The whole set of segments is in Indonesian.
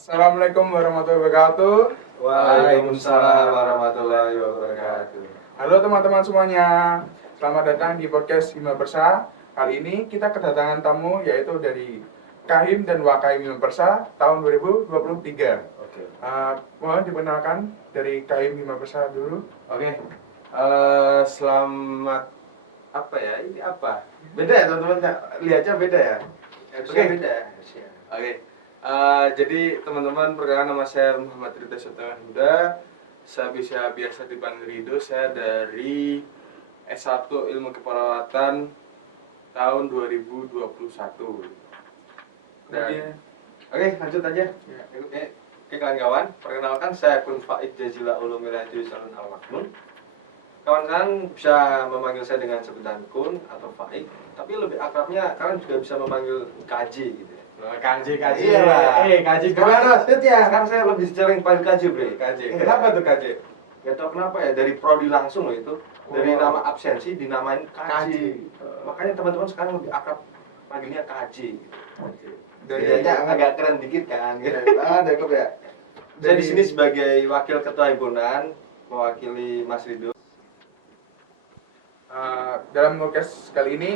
Assalamualaikum warahmatullahi wabarakatuh. Waalaikumsalam warahmatullahi wabarakatuh. Halo teman-teman semuanya, selamat datang di podcast Hima Persa. Kali ini kita kedatangan tamu yaitu dari Kahim dan Wakaim Hima Persa tahun 2023. Oke. Mohon diperkenalkan dari Kahim Hima Persa dulu. Oke. Selamat apa ya? Ini apa? Beda ya teman-teman? Lihatnya beda ya? Harusnya Oke. beda. Oke. Jadi teman-teman, perkenalkan nama saya Muhammad Ridho Setengah Huda. Saya biasa dipanggil Ridho. Saya dari S1 Ilmu Keperawatan tahun 2021. Kemudian, Oke, lanjut aja. ya, Oke kawan-kawan, perkenalkan saya Kun Faid Jazila Ulumil Salun Al-Maknun. Kawan-kawan bisa memanggil saya dengan sebutan Kun atau Faid, tapi lebih akrabnya kalian juga bisa memanggil KJ gitu ya. KJ. Iya lah. KJ gimana maksudnya? Sekarang saya lebih sering panggil KJ, Bre. KJ. Kenapa tuh KJ? Gak tau kenapa ya, dari prodi langsung loh itu. Dari Oh. nama absensi dinamain KJ. KJ. Makanya teman-teman sekarang lebih akrab panggilnya KJ gitu. dari Bedanya agak keren dikit kan gitu. Ada kok ya. Saya di sini sebagai wakil ketua himpunan mewakili Mas Ridho. Dalam podcast kali ini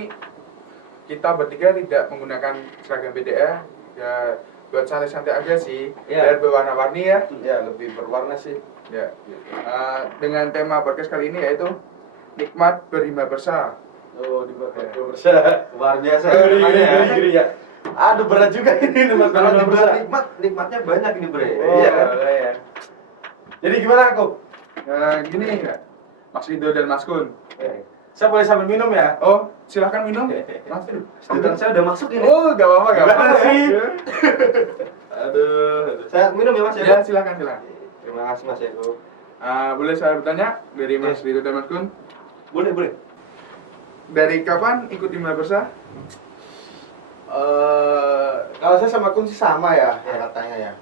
kita bertiga tidak menggunakan seragam BDA ya, buat santai-santai aja sih, Ya. biar berwarna-warni ya. Ya, lebih berwarna sih. Ya. Dengan tema podcast kali ini yaitu nikmat berhima persa. Oh, di bersah. Luar biasa Gini ya. Aduh, berat juga ini tempat Kalau bersah. dibilang nikmat, nikmatnya banyak ini Bre. Oh, Iya kan? iya. Jadi gimana aku? Gini ya, Mas Rido dan Mas Kun. Saya boleh sambil minum ya? Oh, silahkan minum. Mas. Sedang saya udah masuk ini. Oh, gak apa-apa, gak Gimana apa-apa. sih? Ya. Aduh. Saya minum ya Mas ya. Ya, silahkan. Terima kasih Mas Eko. Boleh saya bertanya dari Mas Rido dan Mas Kun, Boleh. dari kapan ikut hima persa? Kalau saya sama Kun sih sama ya, Ya. katanya ya.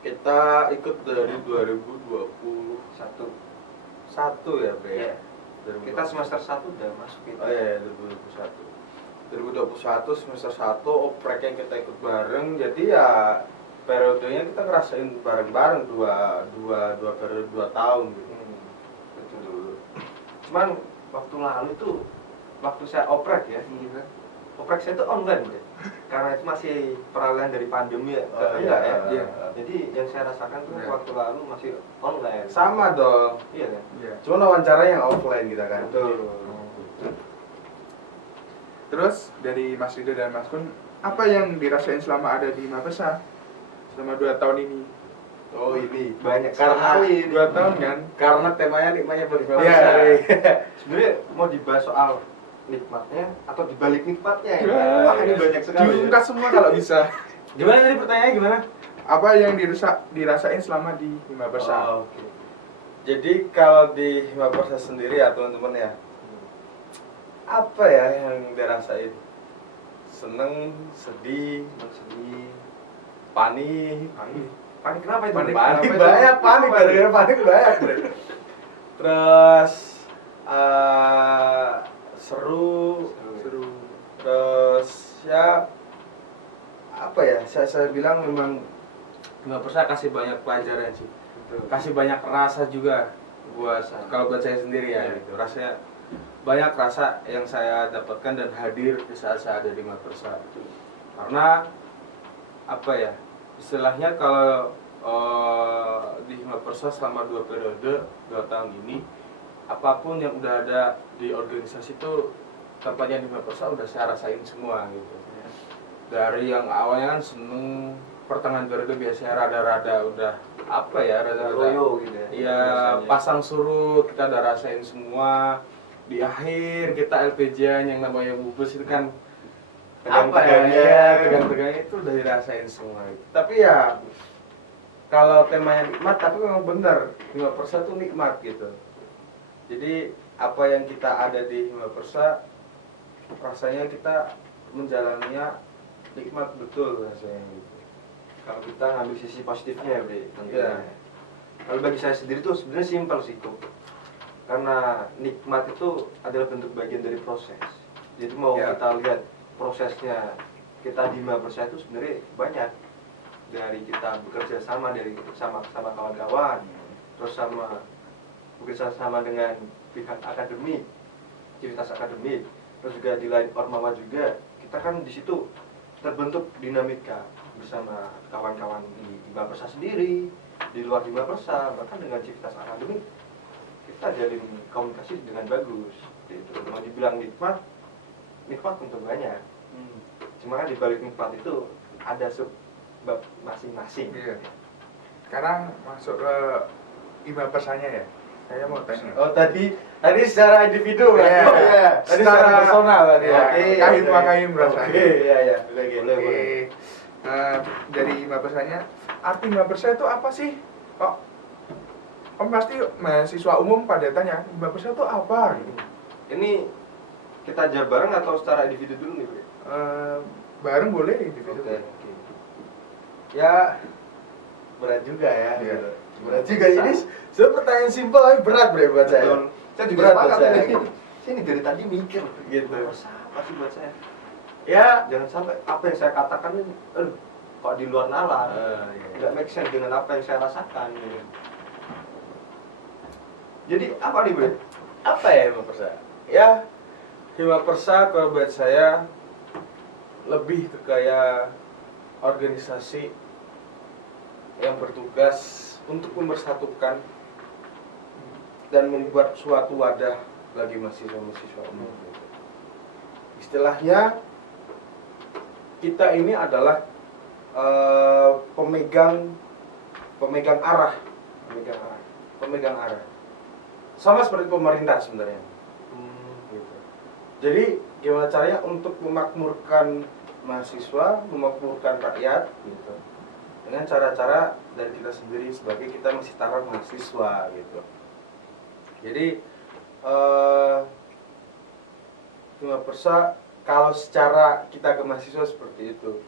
Kita ikut dari 2021 ya, Bre. Iya. 2021. Kita semester 1 udah masuk itu. Oh iya, 2021 semester 1 oprek yang kita ikut bareng. Jadi ya periodenya kita ngerasain bareng-bareng dua periode 2 tahun gitu. Betul. Cuman waktu lalu tuh waktu saya oprek ya. Oprek saya itu online Bre. Karena itu masih peralihan dari pandemi ya. Oh, Enggak ya? iya. Jadi yang saya rasakan tuh Iya. waktu lalu masih online. Sama dong. Iya kan? Iya. Cuma wawancara yang offline kita kan. Betul. Terus dari Mas Rido dan Mas Kun, apa yang dirasain selama ada di hima persa? Selama 2 tahun ini. Oh ini Banyak karena sekali. 2 tahun kan? karena temanya nikmatnya berhima Iya. persa. Sebenarnya mau dibahas soal nikmatnya atau dibalik nikmatnya ya. Ya, Wah, ini banyak sekali. Diungkap semua kalau bisa. Gimana tadi pertanyaannya gimana? Apa yang dirasain selama di hima persa? Oh, oke. Jadi kalau di Hima Persa sendiri ya teman-teman ya, apa ya yang dirasain? Seneng, sedih, Sedih. panik. Panik kenapa itu? Panik. Bre? Panik Kenapa itu? banyak, panik gara-gara panik banyak, Bre. Terus seru, Seru. terus ya apa ya? Saya bilang memang Hima Persa kasih banyak pelajaran sih. Betul. Kasih banyak rasa juga buat kalau buat saya sendiri ya Iya. gitu. Rasanya banyak rasa yang saya dapatkan dan hadir di saat saya ada di Hima Persa. Karena apa ya? Istilahnya kalau di Hima Persa selama 2 periode 2 tahun ini, apapun yang udah ada di organisasi itu tempatnya di Hima Persa udah saya rasain semua gitu. Dari yang awalnya kan seneng, pertengahan periode biasanya rada-rada udah apa ya, rada-rada Royo gitu ya. iya, biasanya. pasang surut kita udah rasain semua. Di akhir kita LPJ yang namanya bubus itu kan Tegang-tegangnya. tegang-tegangnya itu udah dirasain semua. Tapi ya kalau temanya nikmat, tapi memang benar 5% tuh nikmat gitu. Jadi apa yang kita ada di 5% rasanya kita menjalaninya nikmat betul rasanya gitu. Kalau kita ngambil sisi positifnya ya, Bre, tentunya. Iya. Kalau bagi saya sendiri tuh sebenarnya simpel sih kok. Karena nikmat itu adalah bentuk bagian dari proses. Jadi mau Iya. kita lihat prosesnya kita di 5% itu sebenarnya banyak. dari kita bekerja sama dari sama kawan-kawan, terus sama bekerja sama dengan pihak akademik, aktivitas akademik, terus juga di lain ormawa juga, kita kan di situ terbentuk dinamika bersama kawan-kawan di Hima Persa sendiri, di luar Hima Persa, bahkan dengan aktivitas akademik kita jalin komunikasi dengan bagus. Itu mau dibilang nikmat tentu banyak. Cuma kan di balik nikmat itu ada sebab masing-masing. Iya. Sekarang masuk ke Hima Persanya ya. Saya mau tanya. Oh tadi secara individu kan? Iya. Oh, iya. Tadi secara personal tadi. Ya, Oke. kahim oke. wakahim rasanya. Oke, iya iya. Boleh. Oke. Dari Hima Persanya, arti Hima Persa itu apa sih? Kok pasti mahasiswa umum pada tanya, Hima Persa itu apa? Gitu. Ini kita jawab bareng atau secara individu dulu nih, Bro? Bareng boleh gitu. Oke. Ya berat juga ya. Iya. Gitu. Berat juga ini sebenarnya pertanyaan simpel tapi berat bre buat saya. Betul. Saya juga Berat buat sepakat saya. ini. Saya ini dari tadi mikir Gitu. apa sih buat saya? Ya. Jangan sampai apa yang saya katakan ini kok di luar nalar. Iya. Nggak make sense dengan apa yang saya rasakan. Gitu. Jadi apa nih, Bro? Apa ya Hima Persa? Ya Hima Persa kalau buat saya lebih ke kayak organisasi yang bertugas untuk mempersatukan dan membuat suatu wadah bagi mahasiswa-mahasiswa umum. Istilahnya kita ini adalah pemegang arah, sama seperti pemerintah sebenarnya. Gitu. Jadi gimana caranya untuk memakmurkan mahasiswa, memakmurkan rakyat, gitu. Dengan cara-cara dari kita sendiri sebagai kita masih taraf mahasiswa, gitu. Jadi Hima Persa kalau secara kita ke mahasiswa seperti itu.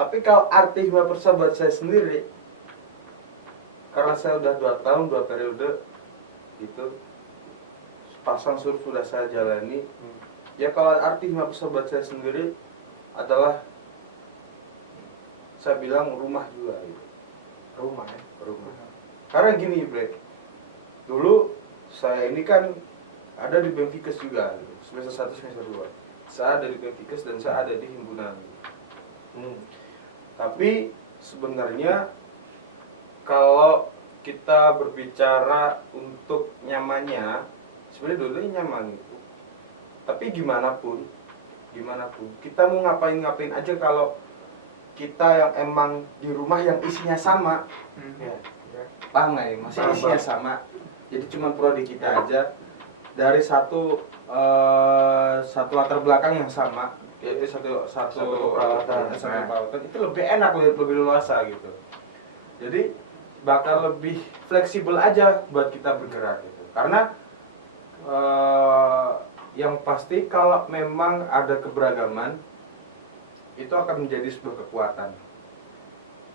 Tapi kalau arti Hima Persa buat saya sendiri, karena saya udah 2 tahun 2 periode gitu, pasang surut sudah saya jalani. Ya kalau arti Hima Persa buat saya sendiri adalah saya bilang rumah juga gitu. Rumah. Karena gini Bre, dulu saya ini kan ada di Bemfikes juga gitu. Semester 1 semester 2 saya ada di Bemfikes dan saya ada di himpunan. Tapi sebenarnya kalau kita berbicara untuk nyamannya, sebenarnya dulu nyaman gitu. Tapi gimana pun kita mau ngapain aja kalau kita yang emang di rumah yang isinya sama, ya, paham nggak ya? Masih isinya sama, jadi cuma prodi kita aja dari satu latar belakang yang sama, yaitu satu keperawatan itu lebih enak, lebih luasa gitu. Jadi bakal lebih fleksibel aja buat kita bergerak gitu. Karena yang pasti kalau memang ada keberagaman itu akan menjadi sebuah kekuatan.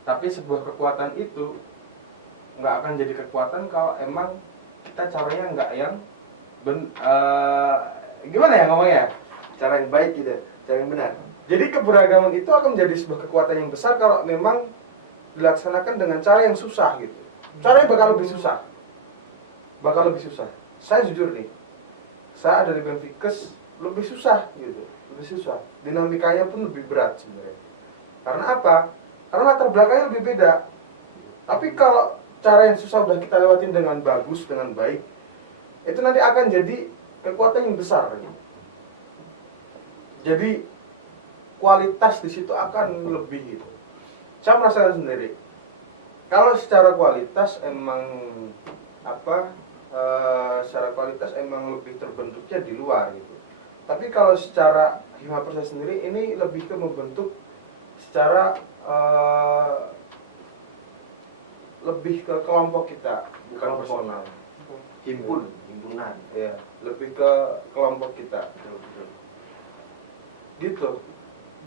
Tapi sebuah kekuatan itu nggak akan jadi kekuatan kalau emang kita caranya nggak yang gimana ya ngomongnya? Cara yang baik gitu, cara yang benar. Jadi keberagaman itu akan menjadi sebuah kekuatan yang besar kalau memang dilaksanakan dengan cara yang susah gitu. Caranya bakal lebih susah. Saya jujur nih, saya ada di Bemfikes lebih susah gitu, lebih susah. Dinamikanya pun lebih berat sebenarnya. Karena apa? Karena latar belakangnya lebih beda. Tapi kalau cara yang susah udah kita lewatin dengan bagus, dengan baik, itu nanti akan jadi kekuatan yang besar. Jadi kualitas di situ akan lebih gitu. Saya merasakan sendiri. Kalau secara kualitas emang secara kualitas emang lebih terbentuknya di luar gitu. Tapi kalau secara Hima Persa sendiri ini lebih ke membentuk secara lebih ke kelompok kita, bukan personal. Himpunan. Ya, lebih ke kelompok kita. Gitu.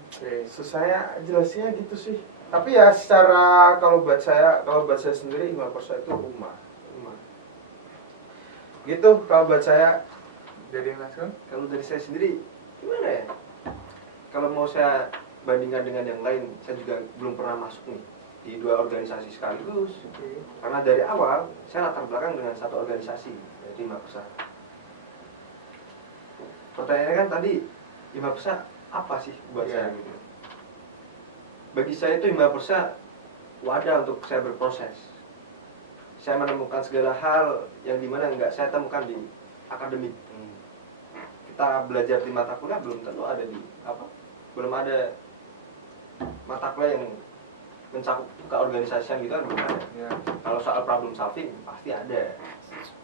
Oke. Saya jelasnya gitu sih. Tapi ya secara kalau buat saya sendiri Hima Persa itu rumah. Gitu kalau buat saya. Jadi Mas Kun? Kalau dari saya sendiri gimana ya? Kalau mau saya bandingkan dengan yang lain, saya juga belum pernah masuk nih. di 2 organisasi sekaligus. Karena dari awal saya latar belakang dengan 1 organisasi, yaitu Hima Persa. Pertanyaannya kan tadi, Hima Persa apa sih buat saya gitu? Bagi saya itu Hima Persa wadah untuk saya berproses. Saya menemukan segala hal yang dimana nggak saya temukan di akademik. Kita belajar di mata kuliah belum tentu ada di belum ada mata kuliah yang mencakup keorganisasian gitu kan belum ada. Ya. Kalau soal problem solving pasti ada.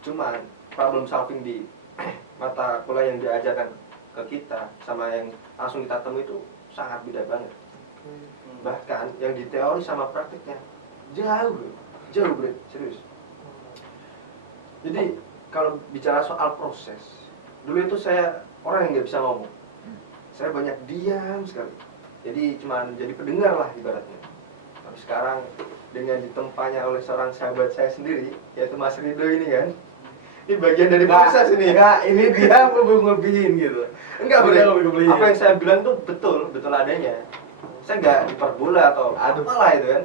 Cuman problem solving di mata kuliah yang diajarkan ke kita sama yang langsung kita temui itu sangat beda banget. Bahkan yang di teori sama praktiknya jauh bro, serius. Jadi kalau bicara soal proses, dulu itu saya orang yang nggak bisa ngomong. Saya banyak diam sekali. Jadi cuman jadi pendengar lah ibaratnya. Tapi sekarang dengan ditempanya oleh seorang sahabat saya sendiri, yaitu Mas Rido ini kan, ini bagian dari proses ini. Enggak, ini dia ngebihin gitu. Enggak boleh. Ngebeliin. Apa yang saya bilang tuh betul adanya. Saya nggak hiperbola atau apalah itu kan.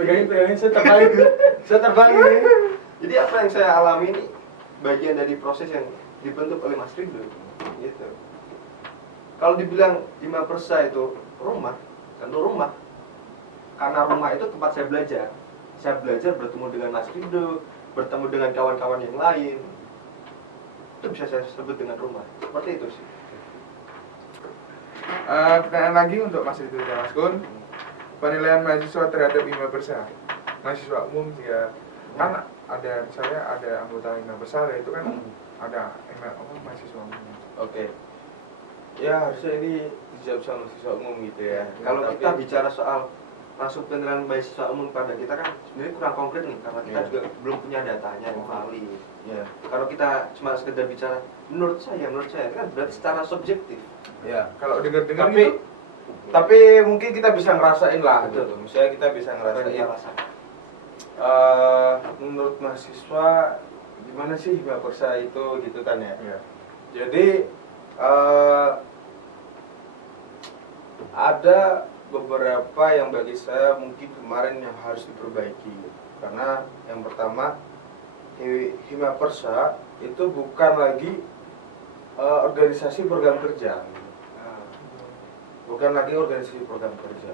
Pegangin, saya terbang ini. Jadi apa yang saya alami ini bagian dari proses yang dibentuk oleh Mas Rido, gitu. Kalau dibilang Hima Persa itu rumah, tentu rumah. Karena rumah itu tempat saya belajar. Saya belajar bertemu dengan Mas Rido, bertemu dengan kawan-kawan yang lain. Itu bisa saya sebut dengan rumah. Seperti itu sih. Pertanyaan lagi untuk Mas Rido dan Mas Kun. Penilaian mahasiswa terhadap Hima Persa. Mahasiswa umum ya kan ada misalnya ada anggota Hima Persa itu kan ada mahasiswa umum. Oke. Ya harusnya ini dijawab sama mahasiswa umum gitu ya. Kalau Tapi- kita bicara soal masuk penilaian mahasiswa umum pada kita kan sebenarnya kurang konkret nih karena kita Iya. juga belum punya datanya yang valid. Ya, Kalau kita cuma sekedar bicara menurut saya itu kan berarti secara subjektif. ya. Kalau dengar-dengar Tapi itu tapi mungkin kita bisa ngerasain lah Betul. gitu. Misalnya kita bisa Apa yang ngerasain. kita rasakan. Menurut mahasiswa gimana sih Hima Persa itu gitu kan ya. ya. Jadi ada beberapa yang bagi saya mungkin kemarin yang harus diperbaiki. Karena yang pertama Hima Persa itu bukan lagi organisasi program kerja. Bukan lagi organisasi program kerja.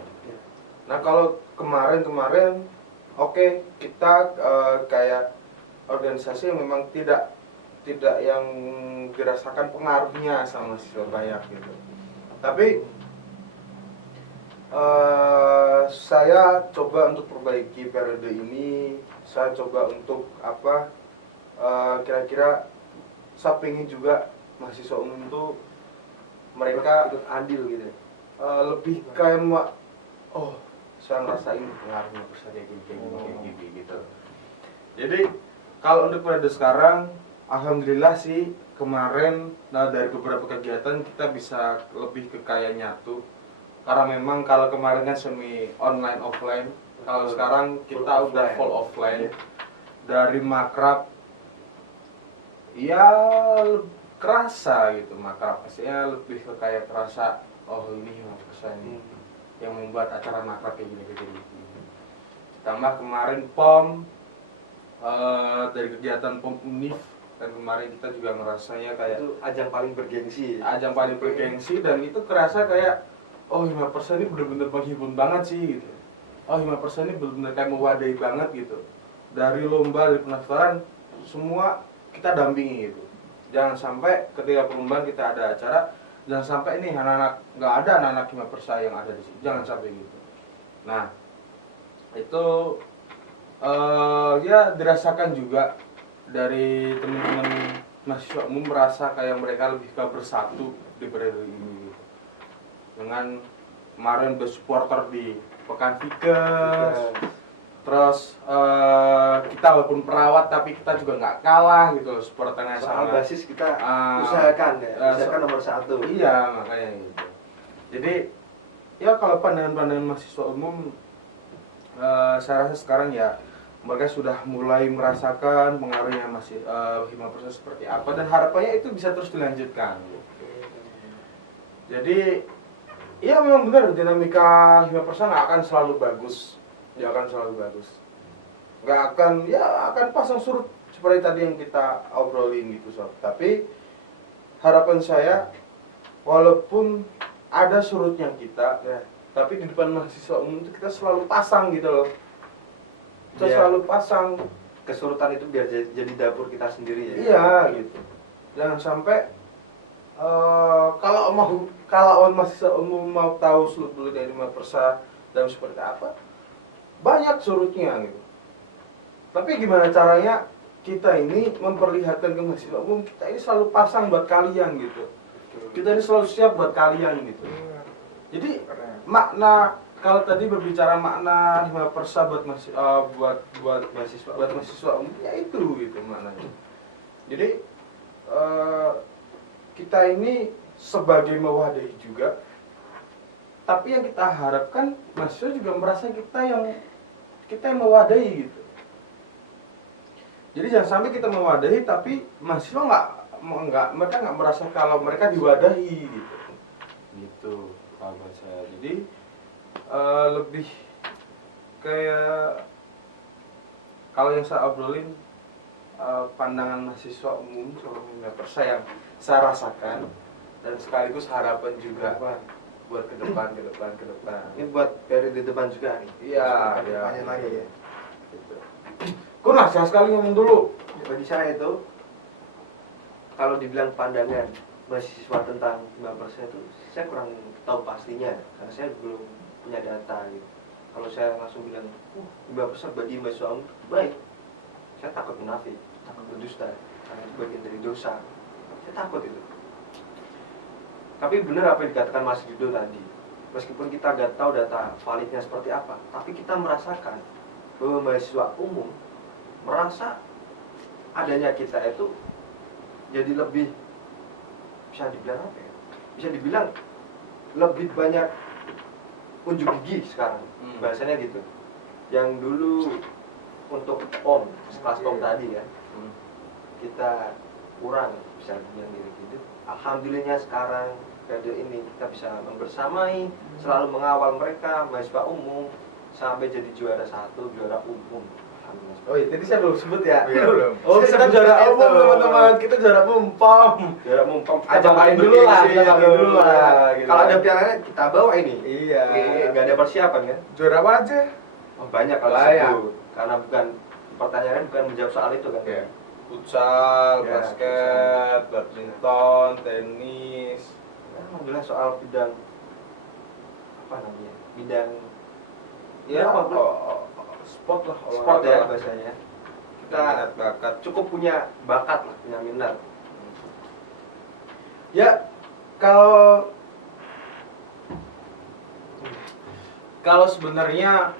Nah kalau kemarin oke, kita kayak organisasi yang memang tidak yang dirasakan pengaruhnya sama mahasiswa banyak gitu. Tapi saya coba untuk perbaiki periode ini. Saya coba untuk kira-kira saya pengen juga mahasiswa umum itu mereka ikut andil gitu. lebih kayak saya ngerasain pengaruhnya bisa kayak gini gitu. Jadi kalau untuk periode sekarang alhamdulillah sih kemarin dari beberapa kegiatan kita bisa lebih ke kayak nyatu. Karena memang kalau kemarin kan semi online offline, kalau sekarang kita udah full offline. Dari makrab ya kerasa gitu makrab, maksudnya lebih ke kayak kerasa ini Hima ini yang membuat acara makrab kayak gini. Tambah kemarin POM dari kegiatan POM UNIF dan kemarin kita juga ngerasanya kayak Itu ajang paling bergengsi. ajang paling bergengsi dan itu kerasa kayak Hima Persa ini bener-bener menghibur banget sih gitu. Hima Persa ini bener-bener kayak mewadahi banget gitu. Dari lomba, dari pendaftaran semua kita dampingi gitu. Jangan sampai ketika perlombaan kita ada acara, jangan sampai ini anak-anak nggak ada anak-anak Hima Persa yang ada di sini, jangan sampai gitu. Nah itu ya dirasakan juga dari teman-teman mahasiswa umum merasa kayak mereka lebih bersatu di periode ini gitu. Dengan kemarin bersupporter di Pekan Fikes, terus kita walaupun perawat tapi kita juga nggak kalah gitu loh supporternya Soal sama basis kita usahakan nomor 1. iya makanya gitu. Jadi ya kalau pandangan-pandangan mahasiswa umum saya rasa sekarang ya mereka sudah mulai merasakan pengaruhnya Hima Persa seperti apa dan harapannya itu bisa terus dilanjutkan. Jadi ya memang benar dinamika Hima Persa nggak akan selalu bagus ya akan selalu bagus. Nggak akan, ya akan pasang surut seperti tadi yang kita obrolin gitu sob. Tapi harapan saya, walaupun ada surutnya kita, ya, tapi di depan mahasiswa umum itu kita selalu pasang gitu loh. Kita Iya. selalu pasang. Kesurutan itu biar jadi dapur kita sendiri ya. Iya gitu. Jangan sampai kalau mahasiswa umum mau tahu seluk beluk dari 5% dan seperti apa, banyak surutnya gitu. Tapi gimana caranya kita ini memperlihatkan ke mahasiswa umum kita ini selalu pasang buat kalian gitu. Kita ini selalu siap buat kalian gitu. Jadi Keren. makna kalau tadi berbicara makna 5% buat mahasiswa umum ya itu gitu maknanya. Jadi kita ini sebagai mewadahi juga, tapi yang kita harapkan mahasiswa juga merasa kita yang mewadahi gitu. Jadi jangan sampai kita mewadahi tapi mahasiswa mereka nggak merasa kalau mereka diwadahi gitu. Gitu kalau saya. Jadi lebih kayak kalau yang saya obrolin pandangan mahasiswa umum soal 5% yang saya rasakan dan sekaligus harapan juga buat ke depan. Ini buat periode depan juga nih. Iya, Banyak lagi ya. Gitu. Kun saya sekali ngomong dulu. Bagi saya itu kalau dibilang pandangan mahasiswa tentang 5% itu saya kurang tahu pastinya karena saya belum punya data gitu. Kalau saya langsung bilang 5% bagi mahasiswa umum baik, saya takut munafik, takut berdusta karena itu bagian dari dosa. Saya takut itu. Tapi benar apa yang dikatakan Mas Rido tadi, meskipun kita nggak tahu data validnya seperti apa, tapi kita merasakan bahwa mahasiswa umum merasa adanya kita itu jadi lebih, bisa dibilang apa ya? Bisa dibilang lebih banyak unjuk gigi sekarang, bahasanya gitu. Yang dulu untuk kelas tadi ya, kita kurang bisa dibilang diri gitu. Alhamdulillahnya sekarang radio ini kita bisa membersamai, selalu mengawal mereka mahasiswa umum sampai jadi juara 1, juara umum. Alhamdulillah. Oh iya, tadi saya belum sebut ya. Iya, belum. Oh, kita juara umum teman-teman. Kita juara umum POM. Juara umum POM. Ajakin dulu lah, ajakin dulu lah. Gitu. Kalau ada pialanya kita bawa ini. Iya. Nggak ada persiapan kan? Juara apa aja? Oh, banyak kalau Banyak. sebut. Karena bukan pertanyaannya bukan menjawab soal itu kan? Iya. Futsal, Ya, basket, badminton, tenis. Alhamdulillah soal bidang apa namanya? Bidang Ya, apa, Bro? sport lah. Sport ya bahasanya. Kita minat bakat. Cukup punya bakat lah, punya minat. Ya, kalau sebenarnya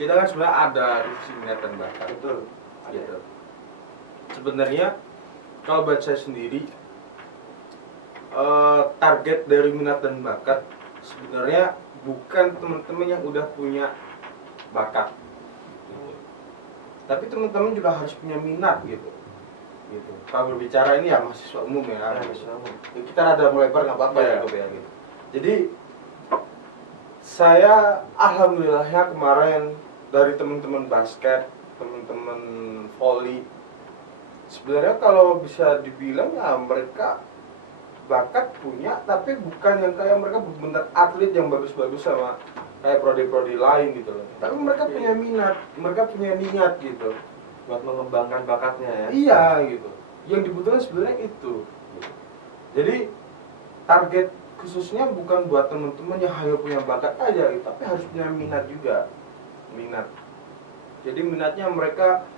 kita kan sebenarnya ada divisi minat dan bakat. Betul. Gitu. Sebenarnya kalau buat saya sendiri target dari minat dan bakat sebenarnya bukan teman-teman yang udah punya bakat, tapi teman-teman juga harus punya minat gitu. Kalau berbicara ini ya mahasiswa umum ya, kita ada melebar nggak apa-apa ya, gitu. Jadi saya alhamdulillahnya kemarin dari teman-teman basket, teman-teman volley, sebenarnya kalau bisa dibilang ya mereka bakat punya, tapi bukan yang kayak mereka benar atlet yang bagus-bagus sama kayak prodi-prodi lain gitu loh. Tapi mereka punya minat, mereka punya niat gitu Buat mengembangkan bakatnya ya. Iya gitu. Yang dibutuhkan sebenarnya itu. Jadi target khususnya bukan buat teman-teman yang hanya punya bakat aja, gitu, tapi harus punya minat juga. Minat. Jadi minatnya mereka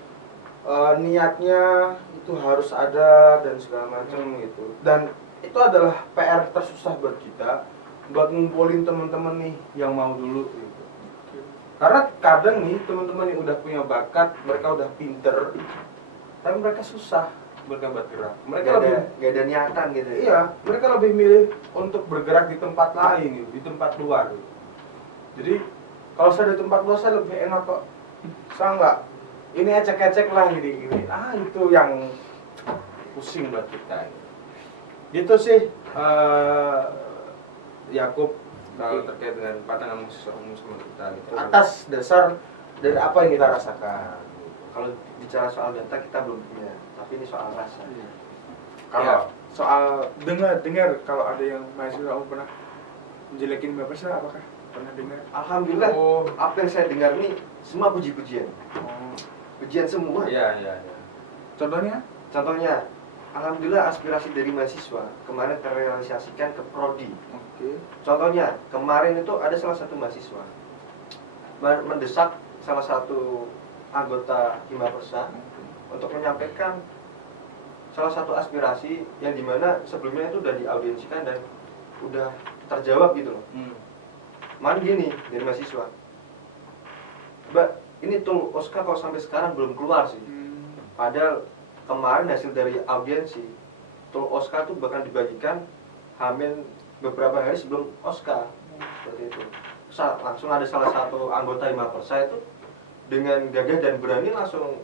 niatnya itu harus ada dan segala macam gitu. Dan itu adalah PR tersusah buat kita, buat ngumpulin teman-teman nih yang mau dulu gitu. Karena kadang nih teman-teman yang udah punya bakat, mereka udah pinter, tapi mereka susah bergerak. Mereka Gak ada niatan gitu ya. iya, mereka lebih milih untuk bergerak di tempat lain gitu, di tempat luar gitu. Jadi kalau saya di tempat luar saya lebih enak kok. Saya nggak ini ecek-ecek lah gini. Itu yang pusing buat kita. Gitu sih Yakub kalau terkait dengan pandangan mahasiswa umum sama kita gitu. Atas dasar dari apa yang kita rasakan. Kalau bicara soal data kita belum punya, tapi ini soal rasa. Kalau soal dengar kalau ada yang mahasiswa umum pernah menjelekin 5%, apakah pernah dengar? Alhamdulillah, Oh. apa yang saya dengar nih semua puji-pujian. Oh. Pujian semua. Iya. Contohnya? Contohnya, alhamdulillah aspirasi dari mahasiswa kemarin terrealisasikan ke prodi. Oke. Contohnya, kemarin itu ada salah satu mahasiswa mendesak salah satu anggota Himapersa untuk menyampaikan salah satu aspirasi yang dimana sebelumnya itu udah diaudiensikan dan udah terjawab gitu loh. Man gini dari mahasiswa, Mbak, ini tuh Oscar kalau sampai sekarang belum keluar sih. Padahal kemarin hasil dari audiensi tuh Oscar tuh bahkan dibagikan hamin beberapa hari sebelum Oscar. Seperti itu. Langsung ada salah satu anggota Himapersa itu dengan gagah dan berani langsung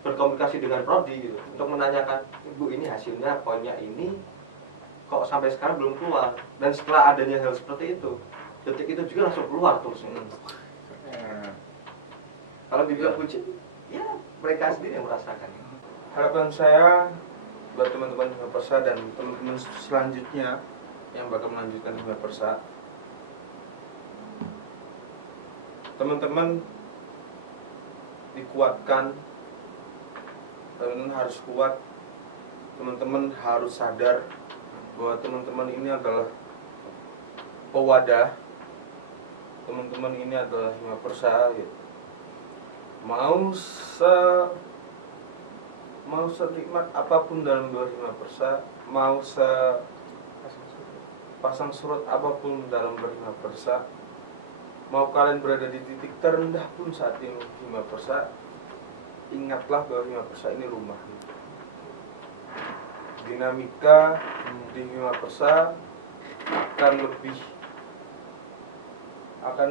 berkomunikasi dengan prodi gitu, untuk menanyakan, Ibu ini hasilnya poinnya ini kok sampai sekarang belum keluar. Dan setelah adanya hal seperti itu, detik itu juga langsung keluar tulisnya. Kalau dibilang puji, ya mereka sendiri yang merasakan. Harapan saya buat teman-teman Himapersa dan teman-teman selanjutnya yang bakal melanjutkan Himapersa, teman-teman dikuatkan, teman-teman harus kuat, teman-teman harus sadar bahwa teman-teman ini adalah pewadah, teman-teman ini adalah Himapersa gitu. Mau senikmat apapun dalam Himapersa, mau pasang surut apapun dalam Himapersa, mau kalian berada di titik terendah pun saat ini Himapersa, ingatlah bahwa Himapersa ini rumah. Dinamika di Himapersa akan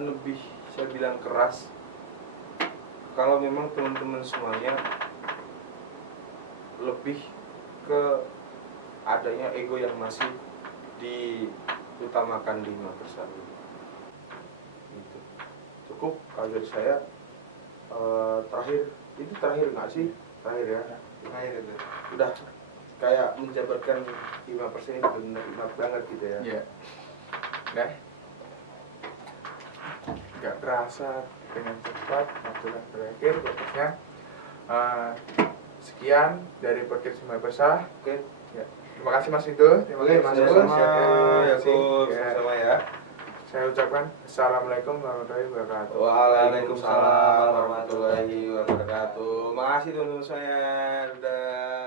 lebih saya bilang keras kalau memang teman-teman semuanya lebih ke adanya ego yang masih diutamakan di Himapersa. Gitu. Cukup kalau dari saya. Terakhir nggak sih? Terakhir ya. Terakhir itu. Udah kayak menjabarkan 5% ini benar enak banget gitu ya. Iya. Nah, nggak terasa dengan cepat waktunya berakhir podcastnya. Sekian dari podcast Himapersa. Oke. Ya. Terima kasih Mas Vito. Terima kasih Mas Gun. Sama ya. Saya ucapkan Assalamualaikum warahmatullahi wabarakatuh. Waalaikumsalam warahmatullahi wabarakatuh. Makasih teman-teman saya. Dadah.